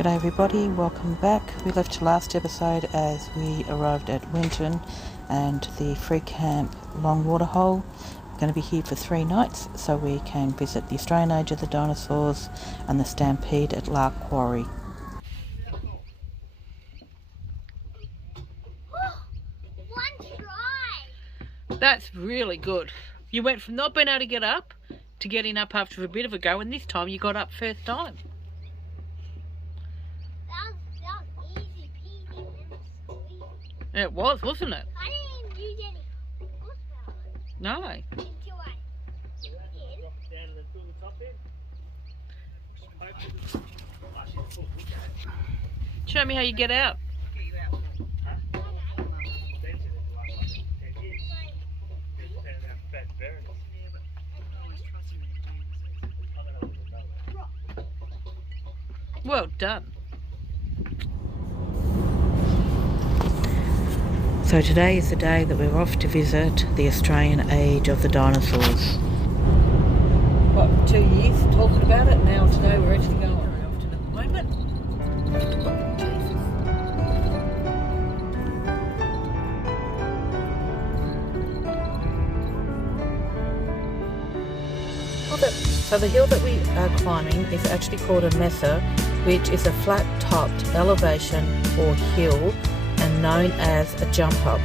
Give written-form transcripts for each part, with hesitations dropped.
G'day everybody, welcome back. We left last episode as we arrived at Winton and the free camp Waterhole. We're going to be here for 3 nights so we can visit the Australian Age of the Dinosaurs and the Stampede at Lark Quarry. One try! That's really good. You went from not being able to get up to getting up after a bit of a go, and this time you got up first time. That was easy peasy lemon squeezy. It was, wasn't it? I didn't even use any horsepower No. until I did. Show me how you get out. Well done. So today is the day that we're off to visit the Australian Age of the Dinosaurs. What, 2 years talking about it, now today we're actually going very often at the moment. So the hill that we are climbing is actually called a Mesa, which is a flat-topped elevation or hill and known as a jump up.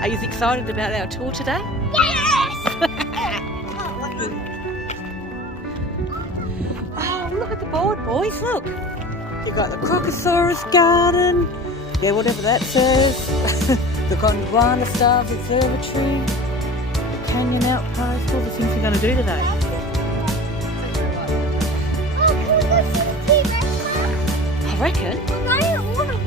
Are you excited about our tour today? Yes! Oh, look at the board, boys, look. You've got the Crocosaurus Garden, yeah, whatever that says. The Gondwana Star Observatory, the Canyon Outpost, all the things we're going to do today. Oh, can we go see the T-Rex park? I reckon. We're going all around it.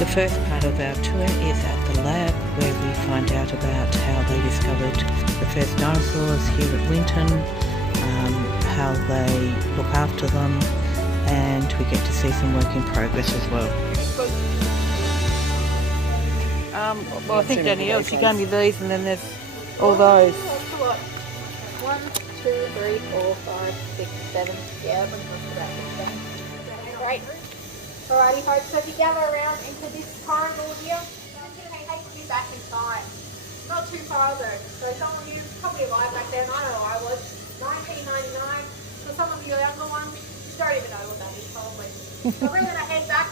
The first part of our tour is at the lab where we find out about how they discovered the first dinosaurs here at Winton, how they look after them, and we get to see some work in progress as well. Well, I think Danielle, she gave me these and then there's all those. 1, 2, 3, 4, 5, 6, 7. Yeah, that brings us to about 6, 7. Great. Alrighty folks, so if you gather around into this corridor here, I'm going to take you back in time. Not too far though. So some of you probably alive back then, I know I was. 1999. For some of you younger ones, you don't even know what that is probably. So we're going to head back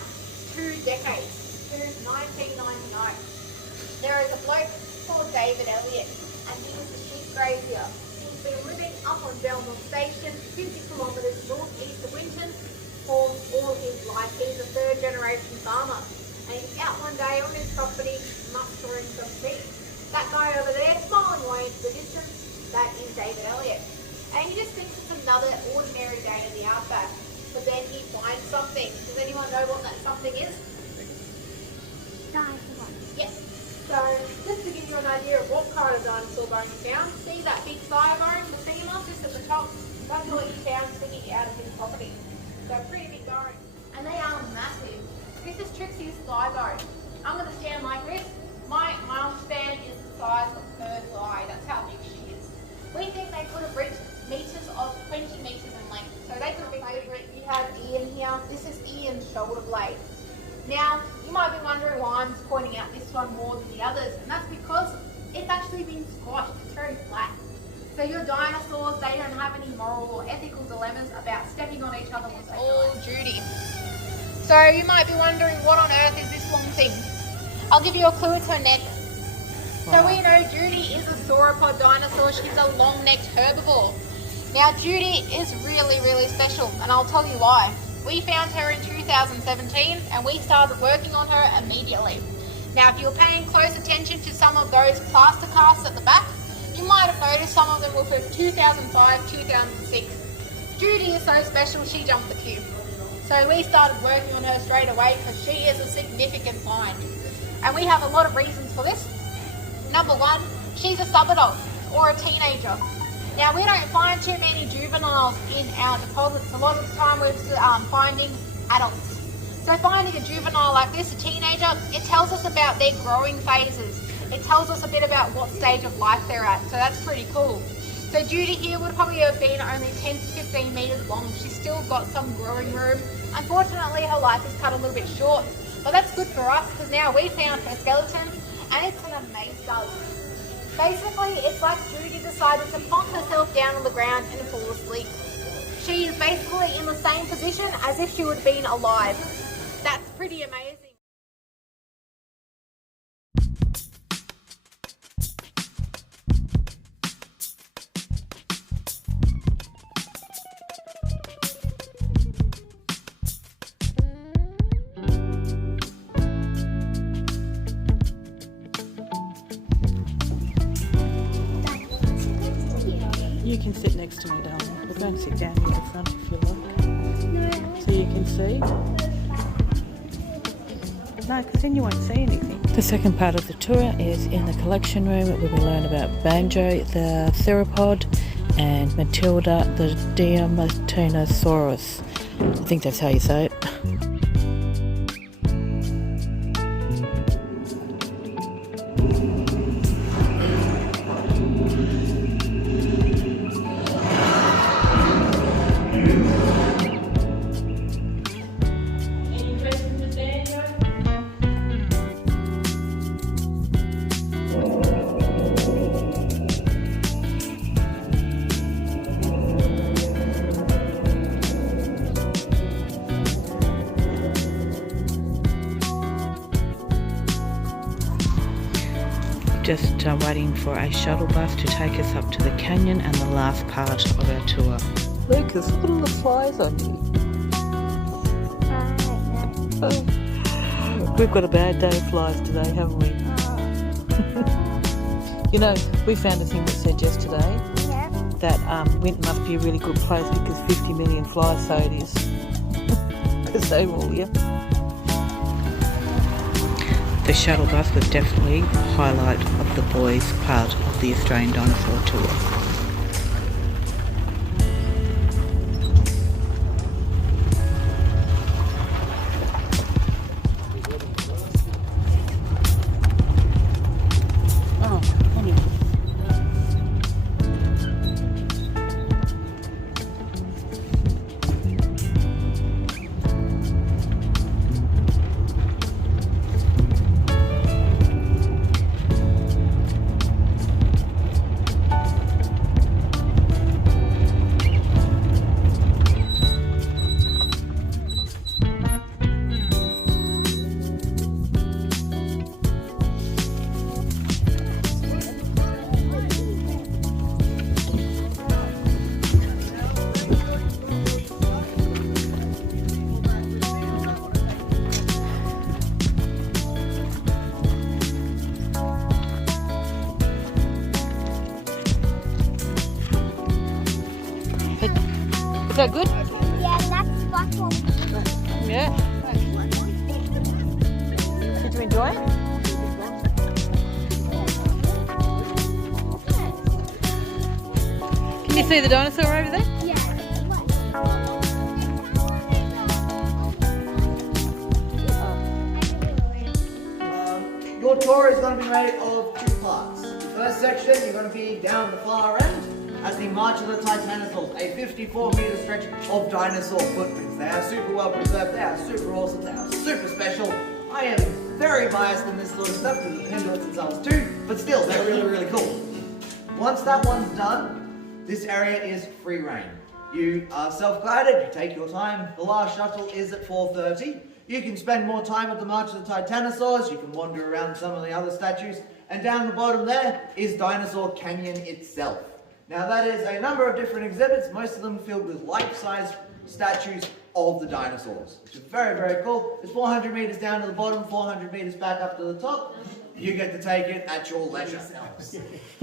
2 decades to 1999. There is a bloke called David Elliott, and he was a sheep grazier. He's been living up on Belmont Station, 50 kilometres northeast of Winton, for all his life. He's a 3rd generation farmer, and he's out one day on his property mustering some sheep. That guy over there, smiling away into the distance, that is David Elliott. And he just thinks it's another ordinary day in the outback. But then he finds something. Does anyone know what that something is? Dinosaur. Yes. So just to give you an idea of what kind of dinosaur bone he found, see that big thigh bone, the femur, just at the top? That's what he found sticking out of his property. So pretty big bone. And they are massive. This is Trixie's thigh bone. I'm going to stand like this. My arm span is the size of her thigh. That's how big she is. We think they could have reached meters of 20 meters in length. So they could have been favourite. You have Ian here. This is Ian's shoulder blade. Now, you might be wondering why I'm pointing out this one more than the others. And that's because it's actually been squashed. It's very flat. So your dinosaurs, they don't have any moral or ethical dilemmas about stepping on each other once they all duty. So you might be wondering, what on earth is this long thing? I'll give you a clue, it's her neck. So we know Judy is a sauropod dinosaur. She's a long-necked herbivore. Now Judy is really, really special, and I'll tell you why. We found her in 2017 and we started working on her immediately. Now if you were paying close attention to some of those plaster casts at the back, you might have noticed some of them were from 2005, 2006. Judy is so special, she jumped the queue. So we started working on her straight away because she is a significant find. And we have a lot of reasons for this. Number one, she's a subadult or a teenager. Now we don't find too many juveniles in our deposits. A lot of the time we're finding adults. So finding a juvenile like this, a teenager, it tells us about their growing phases. It tells us a bit about what stage of life they're at. So that's pretty cool. So Judy here would probably have been only 10 to 15 meters long. She's still got some growing room. Unfortunately, her life is cut a little bit short, but that's good for us because now we found her skeleton and it's an Mesa. Basically, it's like Judy decided to plonk herself down on the ground and fall asleep. She is basically in the same position as if she would have been alive. That's pretty amazing. You can sit next to me, darling. We're going to sit down here at the front if you like. So you can see. No, because then you won't see anything. The second part of the tour is in the collection room where we learn about Banjo, the theropod, and Matilda, the Diamantinosaurus. I think that's how you say it. Just waiting for a shuttle bus to take us up to the canyon and the last part of our tour. Lucas, look at all the flies on you. We've got a bad day of flies today, haven't we? You know, we found a thing that said yesterday that Winton must be a really good place because 50 million flies, so it is. Because they will, yeah. The shuttle bus was definitely the highlight of the boys' part of the Australian Dinosaur Tour. Is that good? Yeah, that's black one. Yeah. Did you enjoy it? Can you see the dinosaur over there? Your tour is going to be made of two parts. First section, you're going to be down the far end as the March of the Titanosaurs, a 54-meter stretch of dinosaur footprints. They are super well preserved, they are super awesome, they are super special. I am very biased in this sort of stuff because the pendulets themselves too, but still, they're really, really cool. Once that one's done, this area is free reign. You are self-guided, you take your time. The last shuttle is at 4:30. You can spend more time at the March of the Titanosaurs, you can wander around some of the other statues, And down the bottom there is Dinosaur Canyon itself. Now that is a number of different exhibits, most of them filled with life-size statues of the dinosaurs, which is very, very cool. It's 400 meters down to the bottom, 400 meters back up to the top. You get to take it at your leisure.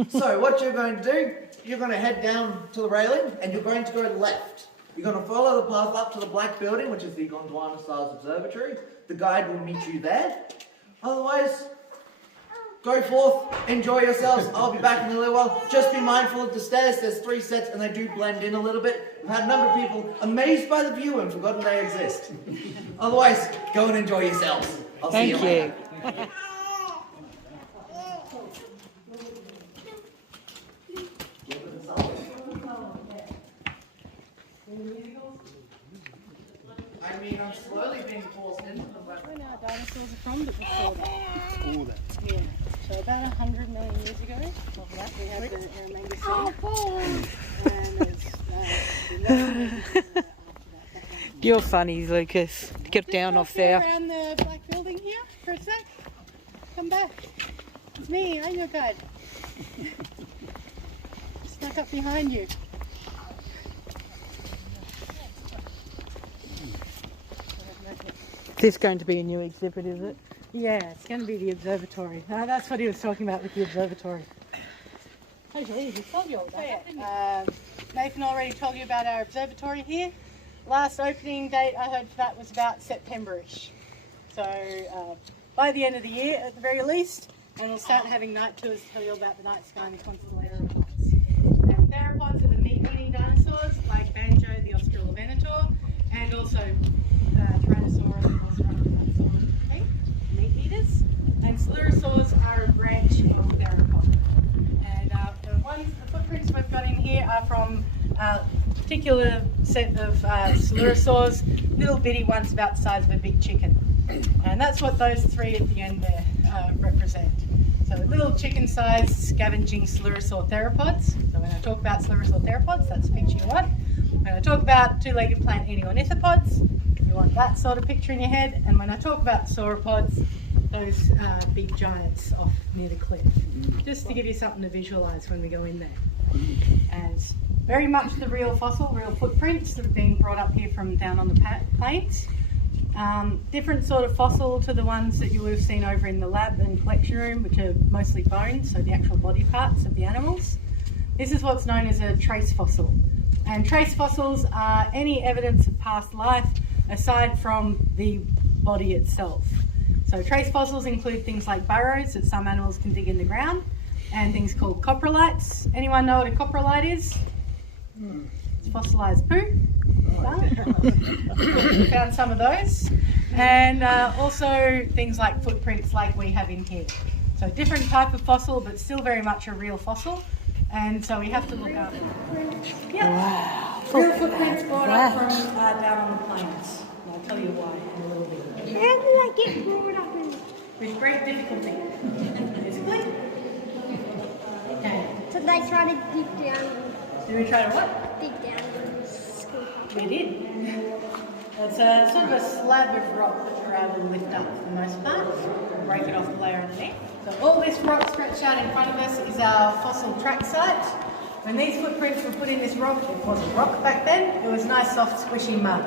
So what you're going to do, you're going to head down to the railing and you're going to go left. You're going to follow the path up to the black building, which is the Gondwana Stars Observatory. The guide will meet you there. Otherwise, go forth, enjoy yourselves. I'll be back in a little while. Just be mindful of the stairs. There's 3 sets and they do blend in a little bit. We've had a number of people amazed by the view and forgotten they exist. Otherwise, go and enjoy yourselves. I'll see you later. I mean, I'm slowly being forced into them, but... I know where dinosaurs are from, but before that. Yeah. So about 100 million years ago, we had the Mesa. You're funny, Lucas. Get down off there. Around the black building here for a sec. Come back. It's me, I'm your guide. Snuck up behind you. Is this going to be a new exhibit, is it? Yeah, it's going to be the observatory. That's what he was talking about with the observatory. Actually, he told you all that. Nathan already told you about our observatory here. Last opening date I heard for that was about September-ish. So by the end of the year at the very least, and we'll start having night tours to tell you all about the night sky and the constellation. And theropods are the meat-eating dinosaurs like Banjo, the Australovenator, and also Tyrannosaurus, meat eaters, and Sluriosaurs are a branch of theropod. And the footprints we've got in here are from a particular set of Sluriosaurs, little bitty ones about the size of a big chicken. And that's what those 3 at the end there represent. So little chicken-sized scavenging Sluriosaur theropods. So when I talk about Sluriosaur theropods, that's the picture you want. When I talk about 2-legged plant-eating ornithopods, you want that sort of picture in your head. And when I talk about sauropods, those big giants off near the cliff. Just to give you something to visualise when we go in there. And it's very much the real fossil, real footprints that have been brought up here from down on the plains. Different sort of fossil to the ones that you would have seen over in the lab and collection room, which are mostly bones, so the actual body parts of the animals. This is what's known as a trace fossil. And trace fossils are any evidence of past life aside from the body itself. So trace fossils include things like burrows that some animals can dig in the ground, and things called coprolites. Anyone know what a coprolite is? It's fossilised poo. We found some of those. And also things like footprints like we have in here. So different type of fossil, but still very much a real fossil. And so we have to look up. Yep. Wow. Real footprints brought up from down on the plains. And I'll tell you why in a little bit. How did I get brought up in? With great difficulty. Physically. Okay. So they try to dig down. Did we try to what? Dig down in the school. We did. It's a sort of a slab of rock that we're able to lift up for the most part, break it off the layer underneath. So all this rock stretched out in front of us is our fossil track site. When these footprints were put in this rock, it wasn't rock back then, it was nice soft squishy mud.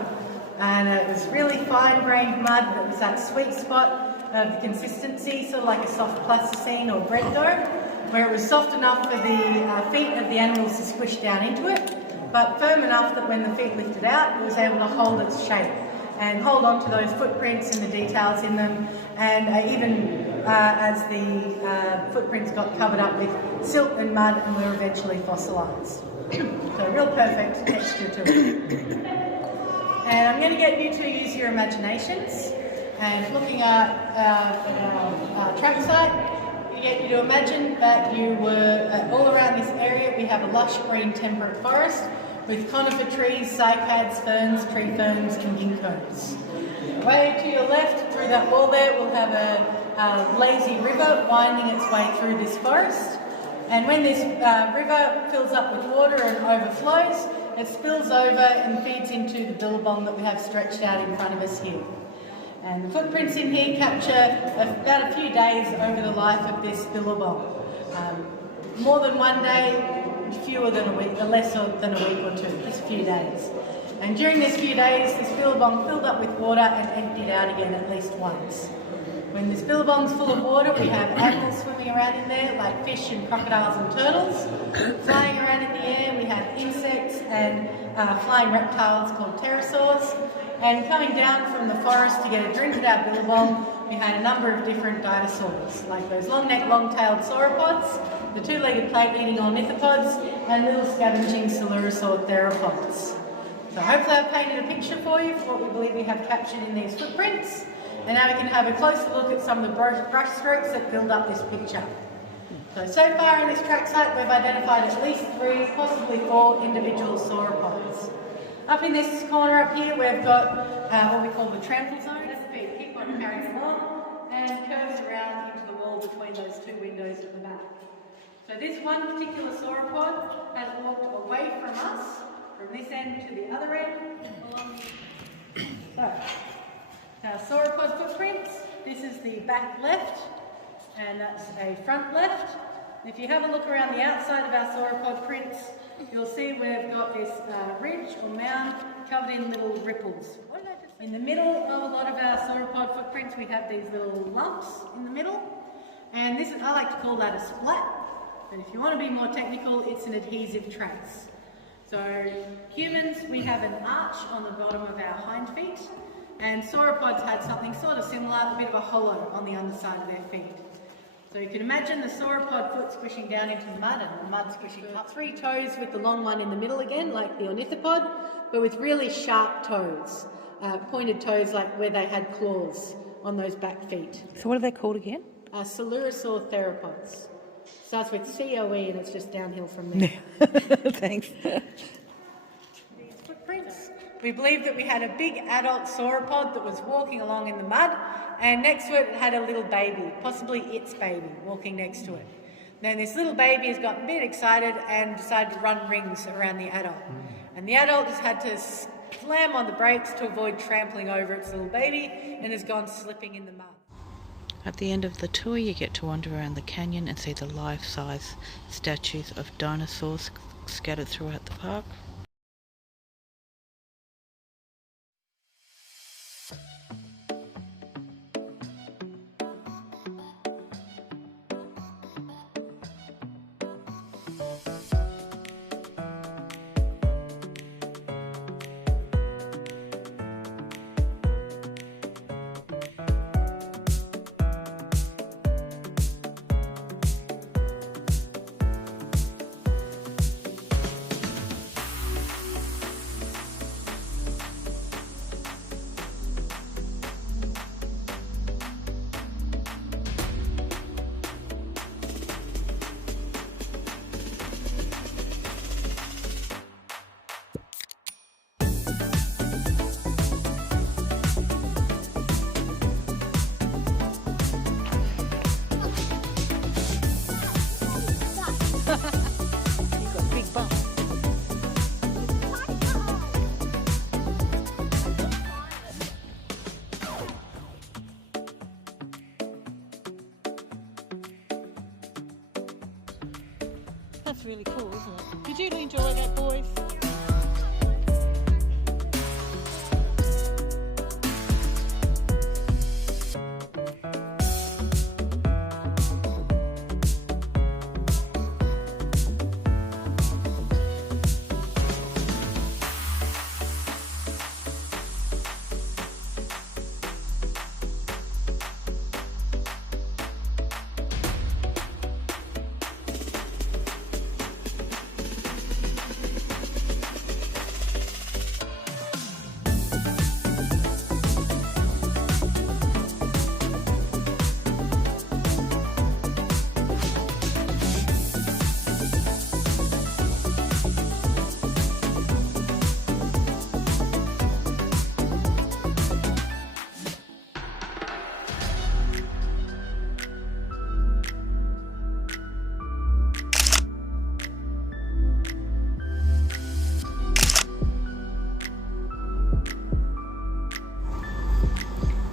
And it was really fine-grained mud that was that sweet spot of the consistency, sort of like a soft plasticine or bread dough, where it was soft enough for the feet of the animals to squish down into it, but firm enough that when the feet lifted out, it was able to hold its shape and hold on to those footprints and the details in them, and even as the footprints got covered up with silt and mud and were eventually fossilised. So a real perfect texture to it. And I'm going to get you to use your imaginations, and looking at our track site, get you to imagine that you were all around this area. We have a lush green temperate forest with conifer trees, cycads, ferns, tree ferns and ginkgos. Way to your left through that wall there we'll have a lazy river winding its way through this forest, and when this river fills up with water and overflows, it spills over and feeds into the billabong that we have stretched out in front of us here. And the footprints in here capture about a few days over the life of this billabong. More than one day, fewer than a week, or less than a week or two, just a few days. And during these few days, this billabong filled up with water and emptied out again at least once. When this billabong's full of water, we have animals swimming around in there, like fish and crocodiles and turtles. Flying around in the air, we have insects and flying reptiles called pterosaurs. And coming down from the forest to get a drink at our billabong, we had a number of different dinosaurs, like those long-necked, long-tailed sauropods, the two-legged plate-eating ornithopods, and little scavenging coelurosaur theropods. So hopefully I've painted a picture for you for what we believe we have captured in these footprints. And now we can have a closer look at some of the brush strokes that build up this picture. So far in this track site, we've identified at least 3, possibly 4 individual sauropods. Up in this corner up here, we've got what we call the trample zone. As the feet keep on carrying along and curves around into the wall between those 2 windows at the back. So this one particular sauropod has walked away from us, from this end to the other end, along the... So, our sauropod footprints, this is the back left, and that's a front left. And if you have a look around the outside of our sauropod prints, you'll see we've got this ridge or mound covered in little ripples. In the middle of a lot of our sauropod footprints, we have these little lumps in the middle, and this I like to call that a splat. But if you want to be more technical, it's an adhesive trace. So humans, we have an arch on the bottom of our hind feet, and sauropods had something sort of similar, a bit of a hollow on the underside of their feet. So you can imagine the sauropod foot squishing down into the mud and the mud squishing up. 3 toes with the long one in the middle again, like the ornithopod, but with really sharp toes, pointed toes like where they had claws on those back feet. So what are they called again? Coelurosaur theropods. Starts with C-O-E and it's just downhill from there. Thanks. These footprints. We believe that we had a big adult sauropod that was walking along in the mud, and next to it had a little baby, possibly its baby, walking next to it. Then this little baby has got a bit excited and decided to run rings around the adult. And the adult has had to slam on the brakes to avoid trampling over its little baby and has gone slipping in the mud. At the end of the tour, you get to wander around the canyon and see the life-size statues of dinosaurs scattered throughout the park. That's really cool, isn't it? Did you enjoy that, boys?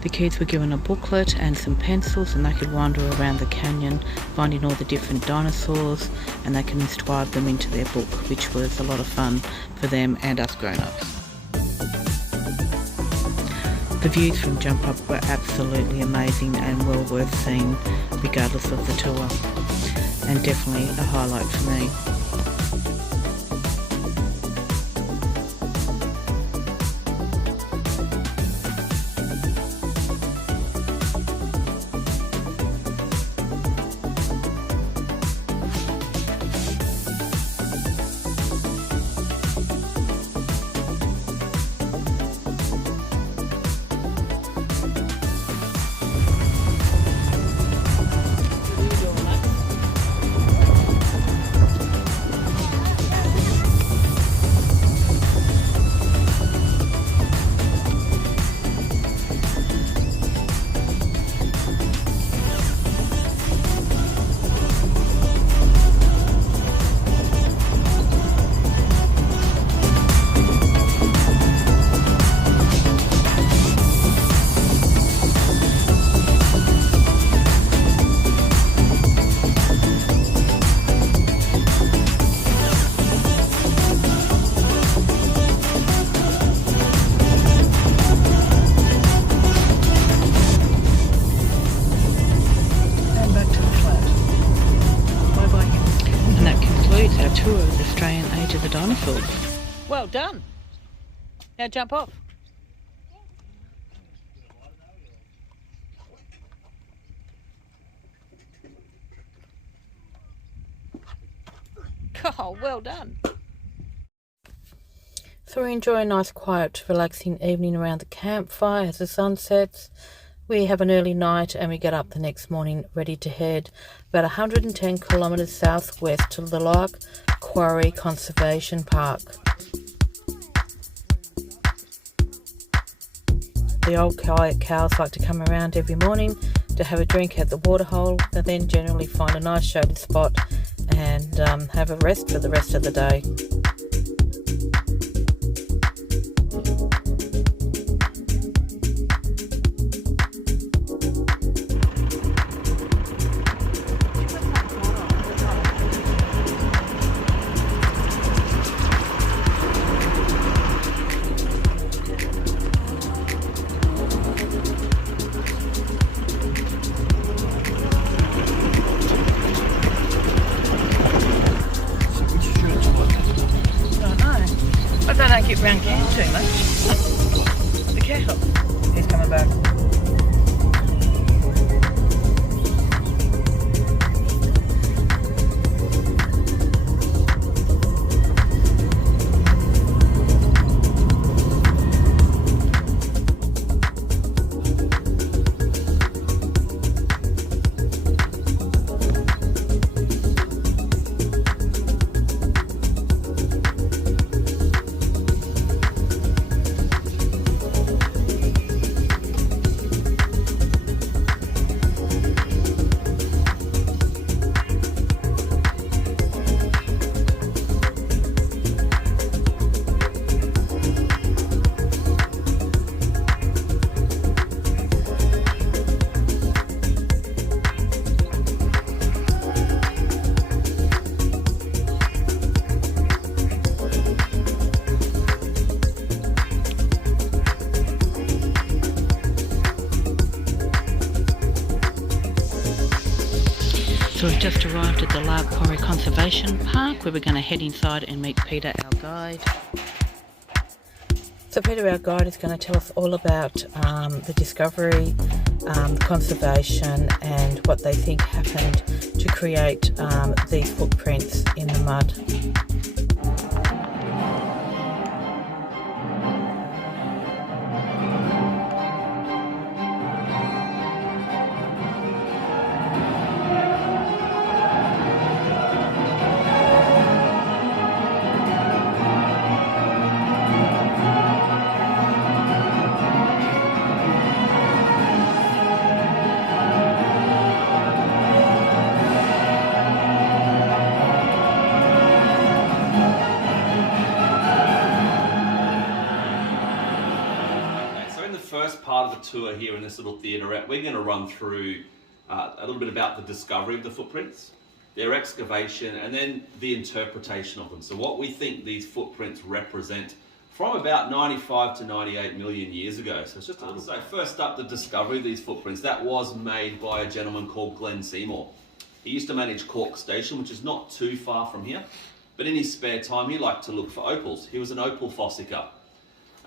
The kids were given a booklet and some pencils, and they could wander around the canyon finding all the different dinosaurs, and they can inscribe them into their book, which was a lot of fun for them and us grown-ups. The views from Jump Up were absolutely amazing and well worth seeing regardless of the tour, and definitely a highlight for me. Tour of the Australian Age of Dinosaurs. Well done. Now jump off. Oh, well done. So we enjoy a nice, quiet, relaxing evening around the campfire as the sun sets. We have an early night and we get up the next morning ready to head about 110 kilometres southwest to the Lark, Quarry Conservation Park. The old cows like to come around every morning to have a drink at the Waterhole and then generally find a nice shaded spot and have a rest for the rest of the day. I don't get round camp too much. The cow. He's coming back. So we've just arrived at the Lark Quarry Conservation Park, where we're going to head inside and meet Peter, our guide. So Peter, our guide, is going to tell us all about the discovery, conservation and what they think happened to create these footprints in the mud. first part of the tour here in this little theaterette, we're going to run through a little bit about the discovery of the footprints, their excavation, and then the interpretation of them. So what we think these footprints represent from about 95 to 98 million years ago. So it's just a little. So first up, the discovery of these footprints. That was made by a gentleman called Glenn Seymour. He used to manage Cork Station, which is not too far from here. But in his spare time, he liked to look for opals. He was an opal fossicker.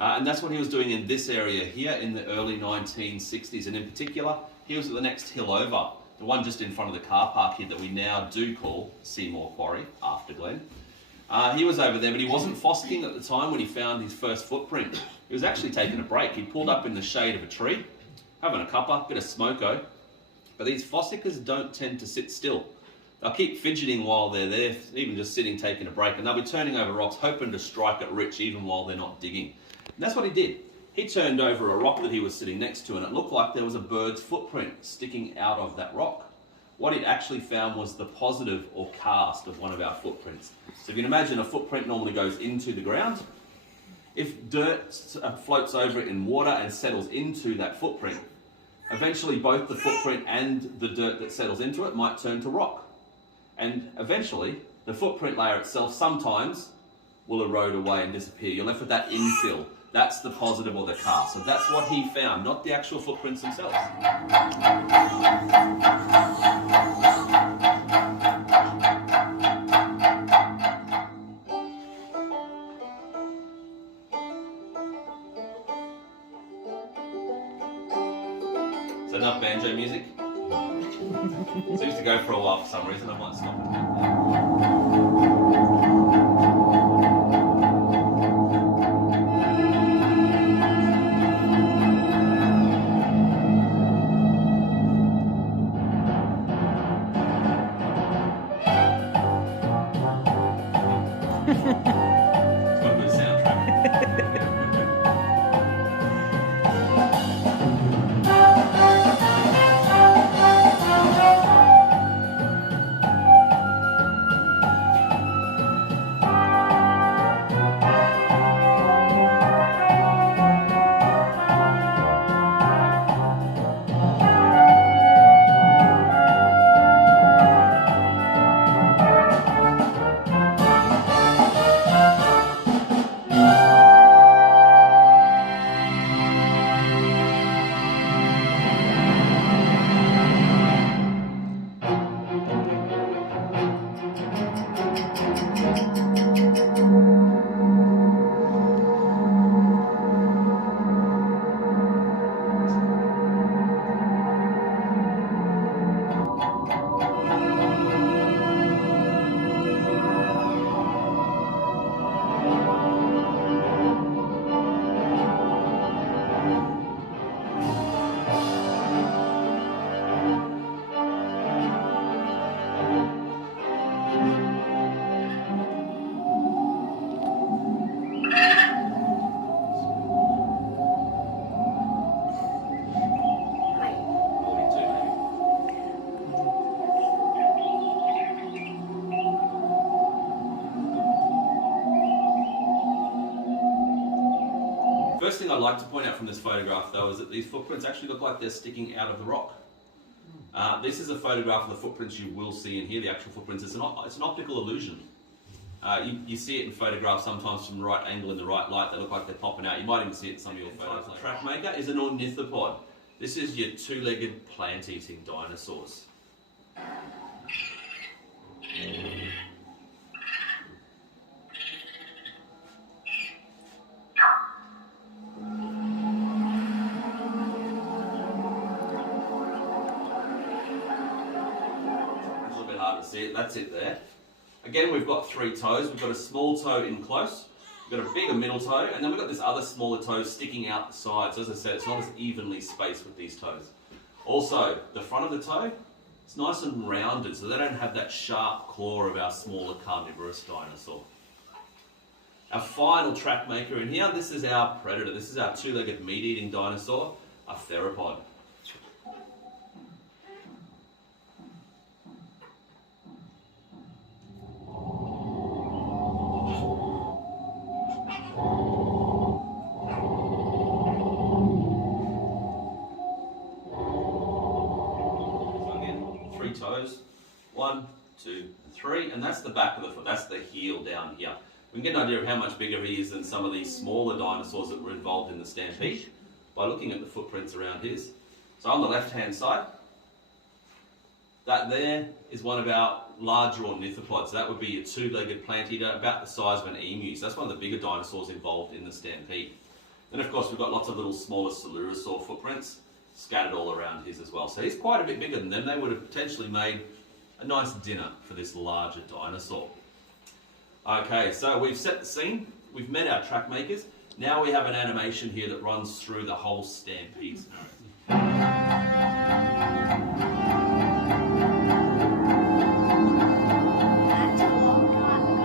And that's what he was doing in this area here in the early 1960s. And in particular, he was at the next hill over, the one just in front of the car park here that we now do call Seymour Quarry, after Glenn. He was over there, but he wasn't fossicking at the time when he found his first footprint. He was actually taking a break. He pulled up in the shade of a tree, having a cuppa, bit of smoko. But these fossickers don't tend to sit still. They'll keep fidgeting while they're there, even just sitting, taking a break, and they'll be turning over rocks, hoping to strike it rich even while they're not digging. And that's what he did. He turned over a rock that he was sitting next to, and it looked like there was a bird's footprint sticking out of that rock. What he'd actually found was the positive or cast of one of our footprints. So if you can imagine, a footprint normally goes into the ground. If dirt floats over it in water and settles into that footprint, eventually both the footprint and the dirt that settles into it might turn to rock. And eventually, the footprint layer itself sometimes will erode away and disappear. You're left with that infill. That's the positive or the cast. So that's what he found, not the actual footprints themselves. So enough banjo music? Seems to go for a while for some reason. I might stop it. First thing I'd like to point out from this photograph though is that these footprints actually look like they're sticking out of the rock. This is a photograph of the footprints you will see in here, the actual footprints. It's an optical illusion. You see it in photographs sometimes from the right angle in the right light. They look like they're popping out. You might even see it in some of your photos. The track maker is an ornithopod. This is your two-legged plant-eating dinosaurs. See it, that's it there. Again, we've got three toes. We've got a small toe in close, we've got a bigger middle toe, and then we've got this other smaller toe sticking out the side. So as I said, it's not as evenly spaced with these toes. Also, the front of the toe, it's nice and rounded, so they don't have that sharp claw of our smaller carnivorous dinosaur. Our final track maker in here, this is our predator. This is our two-legged meat-eating dinosaur, a theropod. toes. 1, 2, and 3, and that's the back of the foot, that's the heel down here. We can get an idea of how much bigger he is than some of these smaller dinosaurs that were involved in the stampede by looking at the footprints around his. So on the left-hand side, that there is one of our larger ornithopods. That would be a two-legged plant eater, about the size of an emu. So that's one of the bigger dinosaurs involved in the stampede. Then of course we've got lots of little smaller coelurosaur footprints scattered all around his as well. So he's quite a bit bigger than them. They would have potentially made a nice dinner for this larger dinosaur. Okay, so we've set the scene, we've met our track makers. Now we have an animation here that runs through the whole stampede scenario. That's a long time ago.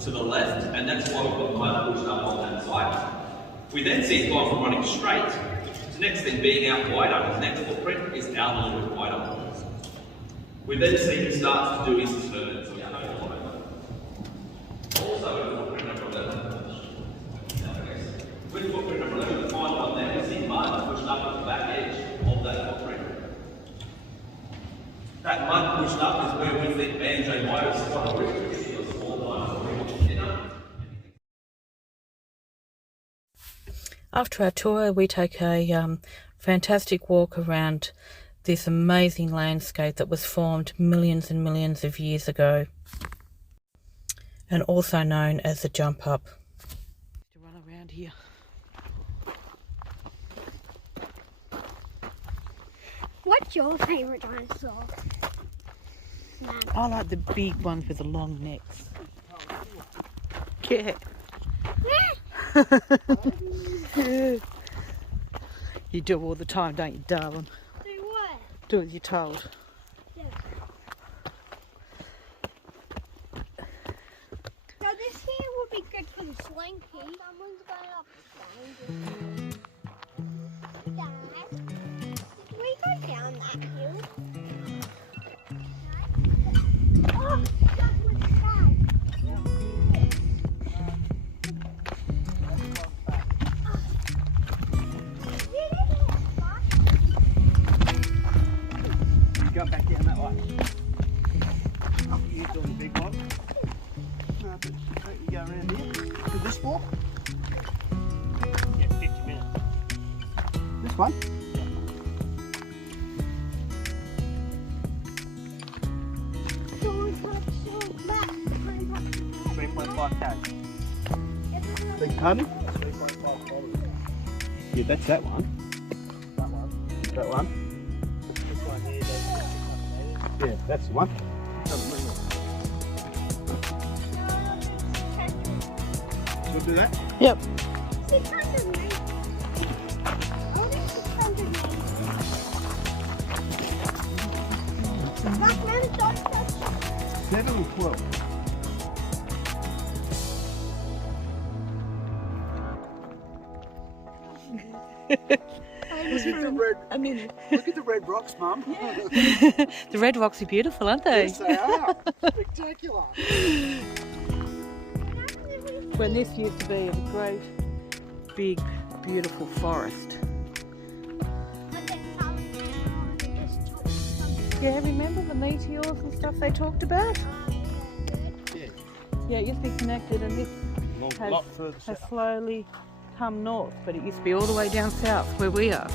To the left, and that's why we've got the mud pushed up on that side. We then see he's gone from running straight to next thing being out wider. His next footprint is out a little bit wider. We then see he starts to do his turn. So also, with footprint number 11. With footprint number 11, the final one there, we see mud pushed up at the back edge of that footprint. That mud pushed up is where we think Banjo might have spotted a rift. After our tour, we take a fantastic walk around this amazing landscape that was formed millions and millions of years ago, and also known as the jump up. To run around here. What's your favourite dinosaur? Mum. I like the big ones with the long necks. Yeah. You do all the time, don't you, darling? Do what? Do as you're told. Yeah. So this here would be good for the slinky. Someone's going up the slinky. Dad, did we go down that hill? Oh, that was bad. Go back down that way. You're doing the big one. No, but you go around here. To this walk? Yeah, 50 minutes. This one? Don't touch that. 3.5k. Big pardon? 3.5 kilometres. Yeah, that's that one. That one. That one. Yeah, that's the one. Should we do that? Yep. 600 meters. Only 600 meters. Black men don't touch. 7 and 12. Look at the red rocks, Mum. The red rocks are beautiful, aren't they? Yes, they are. Spectacular. when this used to be a great, big, beautiful forest. But then some now they just chop some. Yeah, remember the meteors and stuff they talked about? Yeah, it used to be connected, and this has slowly come north, but it used to be all the way down south where we are.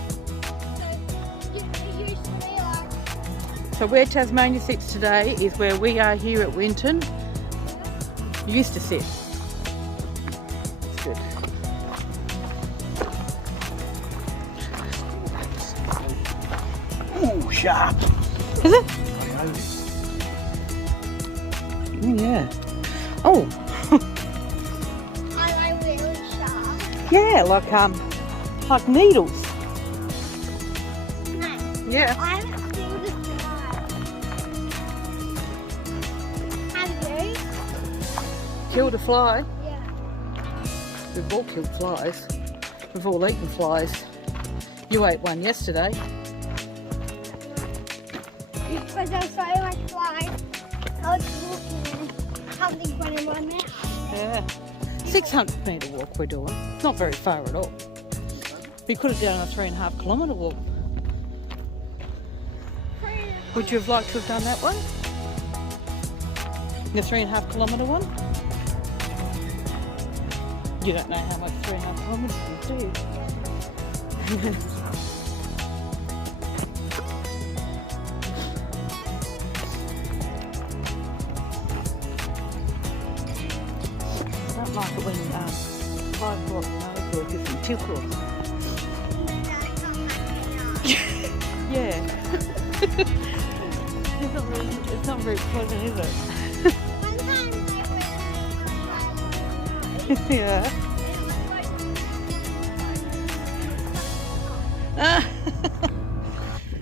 It used to be like. So where Tasmania sits today is where we are here at Winton. It used to sit. It's good. Ooh, sharp. Is it? Oh yeah. Oh. I like really sharp. Yeah, like needles. Nice. Yeah. I haven't seen this fly. Have you? Killed a fly. Yeah. We've all killed flies. We've all eaten flies. You ate one yesterday. Because I saw my fly. I was walking and something went in my mouth. Yeah. 600 metre walk we're doing. It's not very far at all. We could have done a 3.5 kilometre walk. Would you have liked to have done that one? The 3.5 kilometre one? You don't know how much 3.5 kilometres is, do you? I don't like it when 5 blocks nose work isn't 2 blocks. Yeah. It's not very pleasant, is it? Yeah.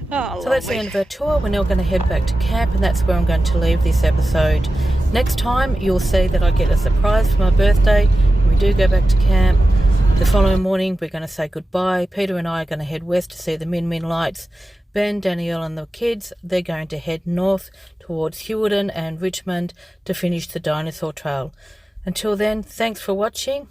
Oh, So that's the end of our tour. We're now going to head back to camp, and that's where I'm going to leave this episode. Next time you'll see that I get a surprise for my birthday. We do go back to camp. The following morning we're going to say goodbye. Peter and I are going to head west to see the Min Min lights. Ben, Danielle and the kids, they're going to head north towards Winton and Richmond to finish the dinosaur trail. Until then, thanks for watching.